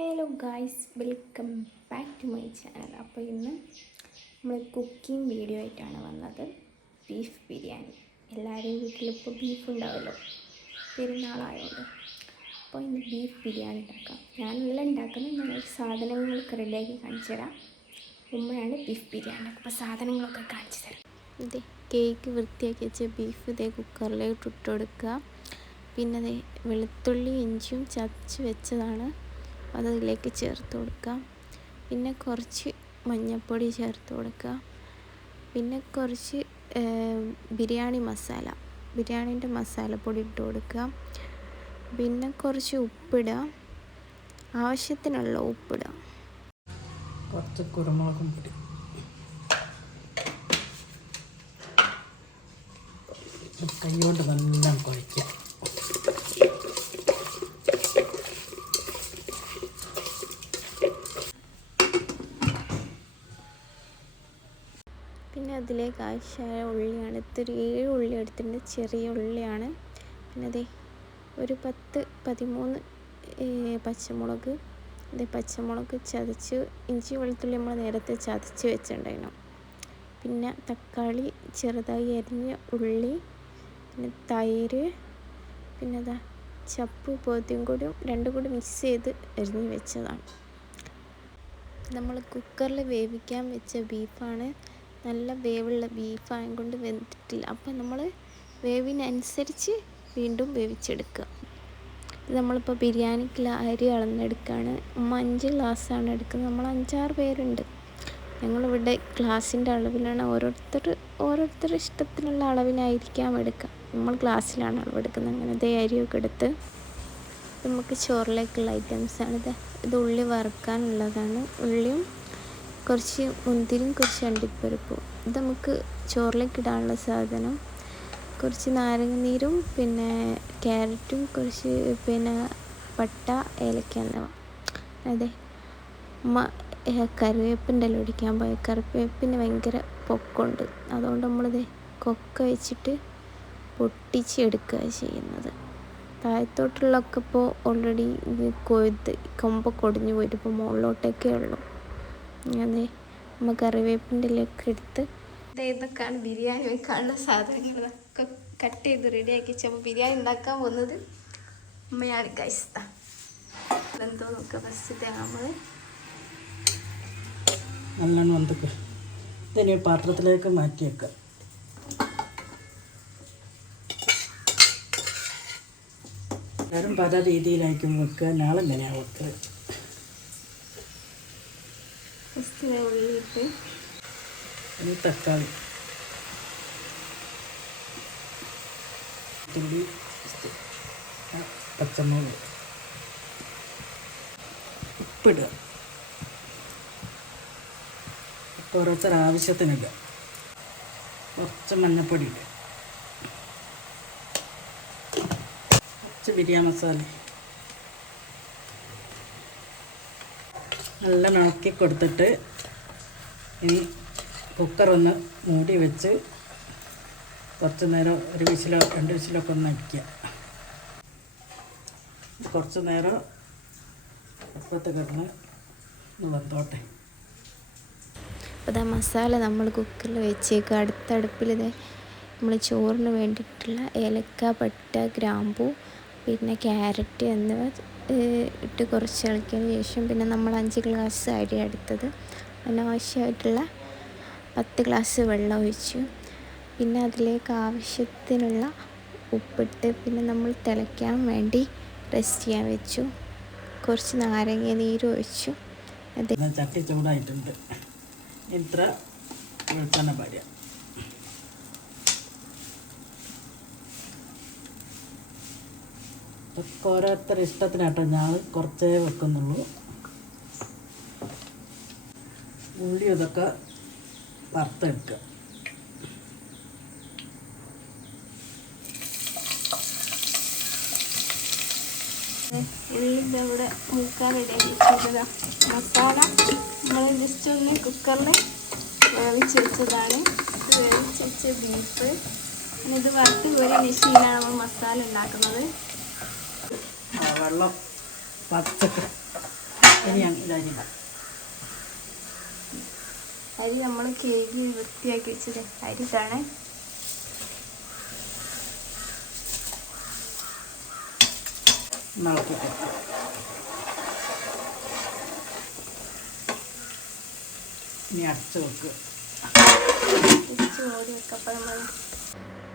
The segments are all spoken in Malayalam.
Hello guys welcome back to my channel അപ്പോൾ ഇന്ന് നമ്മൾ കുക്കിംഗ് വീഡിയോ ആയിട്ടാണ് വന്നത്. ബീഫ് ബിരിയാണി. എല്ലാവരുടെയും വീട്ടിലിപ്പോൾ ബീഫ് ഉണ്ടാവുമല്ലോ പെരുന്നാളായതുകൊണ്ട് അപ്പോൾ ഇന്ന് ബീഫ് ബിരിയാണി ഉണ്ടാക്കാം. ഞാനെല്ലാം ഉണ്ടാക്കുന്നത് ഞാൻ സാധനങ്ങളൊക്കെ റെഡിയാക്കി കാണിച്ചു തരാം. ഉമ്മയാണ് ബീഫ് ബിരിയാണി. അപ്പോൾ സാധനങ്ങളൊക്കെ കാണിച്ചു തരാം. ഇതേ കേക്ക് വൃത്തിയാക്കി വെച്ച ബീഫ് ഇതേ കുക്കറിലേക്ക് ഇട്ട് കൊടുക്കുക. പിന്നെ വെളുത്തുള്ളി ഇഞ്ചിയും ചതച്ച് വെച്ചതാണ് അതിലേക്ക് ചേർത്ത് കൊടുക്കാം പിന്നെ കുറച്ച് മഞ്ഞൾപ്പൊടി ചേർത്ത് കൊടുക്കുക. പിന്നെ കുറച്ച് ബിരിയാണി മസാല ബിരിയാണീന്റെ മസാലപ്പൊടി ഇട്ട് കൊടുക്കുക. പിന്നെ കുറച്ച് ഉപ്പിടുക. ആവശ്യത്തിനുള്ള ഉപ്പിടുക. കുറച്ച് കുരുമുളകും പൊടി. കൈ കൊണ്ട് നല്ല കുഴയ്ക്കുക. ആവശ്യമായ ഉള്ളിയാണ്. ഇത്തിരി ഏഴ് ഉള്ളി എടുത്തിട്ടുണ്ട്. ചെറിയ ഉള്ളിയാണ്. പിന്നെ അതെ ഒരു പത്ത് പതിമൂന്ന് പച്ചമുളക്. ഇത് പച്ചമുളക് ചതച്ച്. ഇഞ്ചി വെളുത്തുള്ളി നമ്മൾ നേരത്തെ ചതച്ച് വെച്ചിട്ടുണ്ടായിരുന്നു. പിന്നെ തക്കാളി ചെറുതായി അരിഞ്ഞ ഉള്ളി. പിന്നെ തൈര്. പിന്നെ അതാ ചപ്പ് പോത്തിയും കൂടിയും രണ്ടും കൂടി മിക്സ് ചെയ്ത് അരിഞ്ഞ് വെച്ചതാണ്. നമ്മൾ കുക്കറിൽ വേവിക്കാൻ വെച്ച ബീഫാണ് നല്ല വേവുള്ള ബീഫായത് കൊണ്ട് വെന്തിട്ടില്ല. അപ്പം നമ്മൾ വേവിനനുസരിച്ച് വീണ്ടും വേവിച്ചെടുക്കുക. ഇത് നമ്മളിപ്പോൾ ബിരിയാണിക്കുള്ള അരി അളന്നെടുക്കുകയാണ് ഉമ്മ അഞ്ച് ഗ്ലാസ്സാണ് എടുക്കുന്നത്. നമ്മൾ അഞ്ചാറ് പേരുണ്ട്. ഞങ്ങളിവിടെ ഗ്ലാസിന്റെ അളവിലാണ്. ഓരോരുത്തർ ഓരോരുത്തർ ഇഷ്ടത്തിനുള്ള അളവിനായിരിക്കാം എടുക്കുക. നമ്മൾ ഗ്ലാസ്സിലാണ് അളവെടുക്കുന്നത്. അങ്ങനെ ദേ അരിയൊക്കെ എടുത്ത് നമുക്ക് ചോറിലേക്കുള്ള ഐറ്റംസാണ് ഇത് ഇത് ഉള്ളി വറുക്കാനുള്ളതാണ്. ഉള്ളിയും കുറച്ച് മുന്തിരിയും കുറച്ച് അണ്ടിപ്പരിപ്പും. ഇത് നമുക്ക് ചോറിലേക്ക് ഇടാനുള്ള സാധനം. കുറച്ച് നാരങ്ങ നീരും പിന്നെ ക്യാരറ്റും കുറച്ച് പിന്നെ പട്ട ഏലക്ക എന്നിവ. അതെ. ഉമ്മ ഏഹ് കറിവേപ്പിന്റെ എല്ലാം ഒടിക്കാൻ പോയ. കറിവേപ്പിന് ഭയങ്കര പൊക്കുണ്ട്. അതുകൊണ്ട് നമ്മളിത് കൊക്ക വെച്ചിട്ട് പൊട്ടിച്ചെടുക്കുക ചെയ്യുന്നത്. താഴത്തോട്ടുള്ളൊക്കെ ഇപ്പോൾ ഓൾറെഡി കൊയ്ത് കൊമ്പൊക്കെ ഒടിഞ്ഞു പോയിട്ട് ഇപ്പോൾ മുകളിലോട്ടൊക്കെ ഉള്ളു. അതെ നമ്മൾ കറിവേപ്പിന്റെ ഇലയൊക്കെ എടുത്ത് ഇതൊക്കെയാണ് ബിരിയാണി വെക്കാനുള്ള സാധനങ്ങൾ ഒക്കെ കട്ട് ചെയ്ത് റെഡിയാക്കി വെച്ചപ്പോൾ ബിരിയാണി ഉണ്ടാക്കാൻ പോകുന്നത് അമ്മയാണ് കൈസ്ത എന്തോ നോക്കുക ഫസ്റ്റ് നല്ലോണം വന്നിക്ക്. ഇതിനെ പാത്രത്തിലേക്ക് മാറ്റി വെക്കാം എല്ലാവരും പല രീതിയിലായിരിക്കും വെക്കുക. ഞാളെങ്ങനെയാണ് വെക്കുക? ഫസ്റ്റ് ഉള്ളിയിട്ട് ഇനി തക്കാളി. തുള്ളി പച്ചമുളക്. ഉപ്പിടുക. ഉപ്പ് ഓരോരുത്തർ ആവശ്യത്തിനിടുക. കുറച്ച് മഞ്ഞപ്പൊടി ഇടുക. കുറച്ച് ബിരിയാണി മസാല. നല്ല ഇളക്കി കൊടുത്തിട്ട് ഇനി കുക്കർ ഒന്ന് മൂടി വെച്ച് കുറച്ച് നേരം ഒരു വിസിലോ രണ്ട് വിസിലോ ഒക്കെ ഒന്ന് അടിക്കുക. കുറച്ച് നേരം അടുപ്പത്ത് കിടന്ന് ഒന്ന് വന്നോട്ടെ അപ്പോൾ ഇതാ മസാല നമ്മൾ കുക്കറിൽ വെച്ചേക്കുക അടുത്ത അടുപ്പിൽ ഇത് നമ്മൾ ചോറിന് വേണ്ടിയിട്ടുള്ള ഏലക്ക പട്ട ഗ്രാമ്പു പിന്നെ ക്യാരറ്റ് എന്നിവ ഇട്ട് കുറച്ച് ഇളക്കിയതിന് ശേഷം പിന്നെ നമ്മൾ അഞ്ച് ഗ്ലാസ് അരി എടുത്തത്. അതിനാവശ്യമായിട്ടുള്ള പത്ത് ഗ്ലാസ് വെള്ളം ഒഴിച്ചു. പിന്നെ അതിലേക്ക് ആവശ്യത്തിനുള്ള ഉപ്പിട്ട് പിന്നെ നമ്മൾ തിളയ്ക്കാൻ വേണ്ടി റെസ്റ്റ് ചെയ്യാൻ വെച്ചു. കുറച്ച് നാരങ്ങ നീര് ഒഴിച്ചു. അതെ ചട്ടി ചൂടായിട്ടുണ്ട്. ഇത്ര വെളിച്ചെണ്ണ പാരുക ഇതൊക്കെ ഓരോരുത്തരുടെ ഇഷ്ടത്തിനാട്ടോ. ഞാൻ കുറച്ചേ വെക്കുന്നുള്ളൂ. ഉള്ളി ഇതൊക്കെ വറുത്തെടുക്കുക ഇവിടെ മുക്കാൻ റെഡിയാക്കി മസാല നമ്മൾ ജസ്റ്റ് ഒന്ന് കുക്കറിൽ വേവിച്ച് വെച്ചതാണ് വേവിച്ച് വെച്ച ബീഫ് ഇത് വറുത്ത് ഒരു മെഷീനാണ് നമ്മൾ മസാല ഉണ്ടാക്കുന്നത്. വെള്ളം പച്ചക്ക് ഇനി അരി നമ്മൾ കേക്ക് വൃത്തിയാക്കി വെച്ചത്. അരി കാണേ ഇളക്കിയിട്ട് ഇനി അടച്ചു വെക്കുക തിരിച്ച് വെക്കപ്പോൾ നമ്മൾ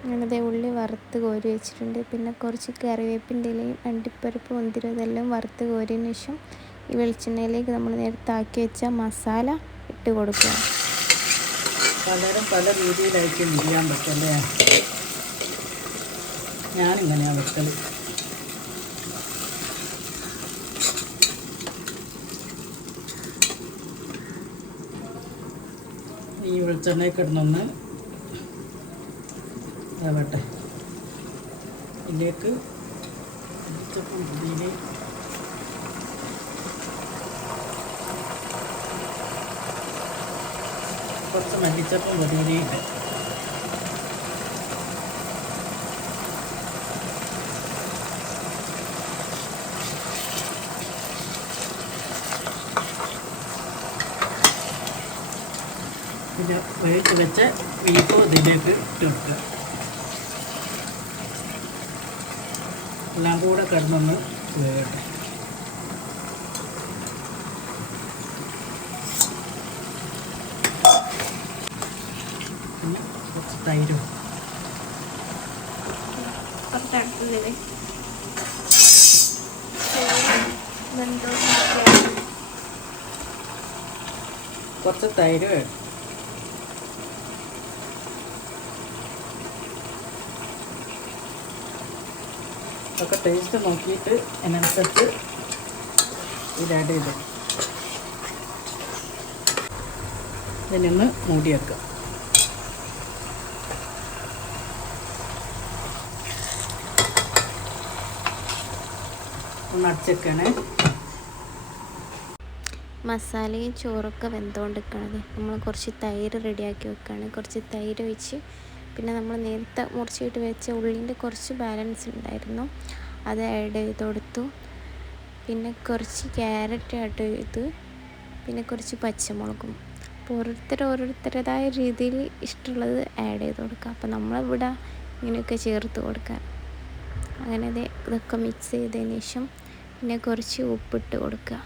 അങ്ങനത്തെ ഉള്ളി വറുത്ത് കോരി വെച്ചിട്ടുണ്ട്. പിന്നെ കുറച്ച് കറിവേപ്പിന്റെ ഇലയും അണ്ടിപ്പരിപ്പ് മുന്തിരി ഇതെല്ലാം വറുത്ത് കോരിയതിന് ശേഷം ഈ വെളിച്ചെണ്ണയിലേക്ക് നമ്മൾ നേരത്തെ ആക്കി വെച്ച മസാല ഇട്ട് കൊടുക്കുക. പലരും പല രീതിയിലായിരിക്കും ചെയ്യാൻ പറ്റല്ലേ? ഞാനിങ്ങനെയാണ് വെക്കൽ ഈ വെളിച്ചെണ്ണയിൽ കിടന്നൊന്ന് ആവട്ടെ. ഇതിലേക്ക് കുറച്ച് മല്ലിച്ചപ്പം പുതിയിലിട്ട് പിന്നെ വെച്ച ബീഫ് ഇതിലേക്ക് ഇട്ട് വെക്കുക എല്ലാം കൂടെ കിടന്നൊന്ന് വേകട്ടെ കുറച്ച് തൈരും. കുറച്ച് തൈര് വേണം ഒക്കെ ടേസ്റ്റ് നോക്കിയിട്ട് അതിനനുസരിച്ച് ഇത് ആഡ് ചെയ്ത്. ഇതിനൊന്ന് മൂടി വെക്കുക. മസാലയും ചോറൊക്കെ വെന്തുകൊണ്ടിരിക്കണത്. നമ്മൾ കുറച്ച് തൈര് റെഡിയാക്കി വെക്കുകയാണ്. കുറച്ച് തൈര് ഒഴിച്ച് പിന്നെ നമ്മൾ നേരത്തെ മുറിച്ചിട്ട് വെച്ച ഉള്ളിന്റെ കുറച്ച് ബാലൻസ് ഉണ്ടായിരുന്നു. അത് ആഡ് ചെയ്ത് കൊടുത്തു. പിന്നെ കുറച്ച് ക്യാരറ്റ് ആഡ് ചെയ്ത് പിന്നെ കുറച്ച് പച്ചമുളകും. അപ്പോൾ ഓരോരുത്തർ ഓരോരുത്തരുടേതായ രീതിയിൽ ഇഷ്ടമുള്ളത് ആഡ് ചെയ്ത് കൊടുക്കുക അപ്പോൾ നമ്മളിവിടെ ഇങ്ങനെയൊക്കെ ചേർത്ത് കൊടുക്കുക അങ്ങനെ ഇത് ഇതൊക്കെ മിക്സ് ചെയ്തതിന് ശേഷം പിന്നെ കുറച്ച് ഉപ്പിട്ട് കൊടുക്കുക.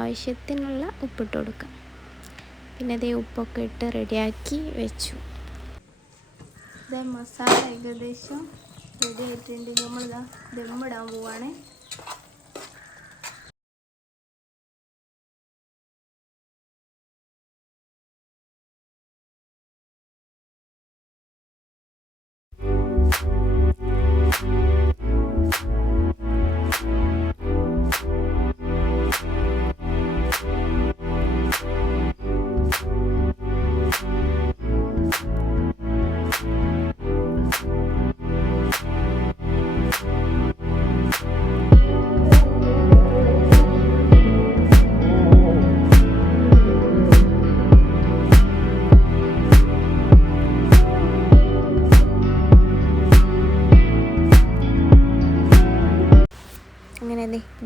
ആവശ്യത്തിനുള്ള ഉപ്പിട്ട് കൊടുക്കുക. പിന്നെ അതേ ഉപ്പൊക്കെ ഇട്ട് റെഡിയാക്കി വെച്ചു. ഇത് മസാല ഏകദേശം റെഡി ആയിട്ടുണ്ട്. നമ്മളിതാ ദമ്മിടാൻ പോവാണ്.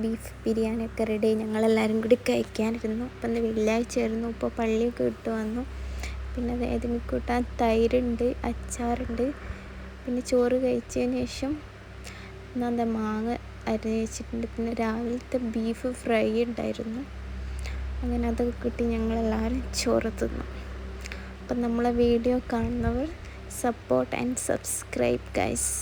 ബീഫ് ബിരിയാണിയൊക്കെ റെഡി ഞങ്ങളെല്ലാവരും കൂടി കഴിക്കാനിരുന്നു. അപ്പം ഇന്ന് വെള്ളിയാഴ്ച ആയിരുന്നു. ഇപ്പോൾ പള്ളിയൊക്കെ വിട്ട് വന്നു. പിന്നെ അതായത് കൂട്ടാൻ തൈരുണ്ട് അച്ചാറുണ്ട്. പിന്നെ ചോറ് കഴിച്ചതിന് ശേഷം നല്ല മാങ്ങ അരിഞ്ഞ് വെച്ചിട്ടുണ്ട്. പിന്നെ രാവിലത്തെ ബീഫ് ഫ്രൈ ഉണ്ടായിരുന്നു. അങ്ങനെ അതൊക്കെ കിട്ടി ഞങ്ങളെല്ലാവരും ചോറ് തിന്നു. അപ്പം നമ്മളെ വീഡിയോ കാണുന്നവർ സപ്പോർട്ട് ആൻഡ് സബ്സ്ക്രൈബ് ഗൈസ്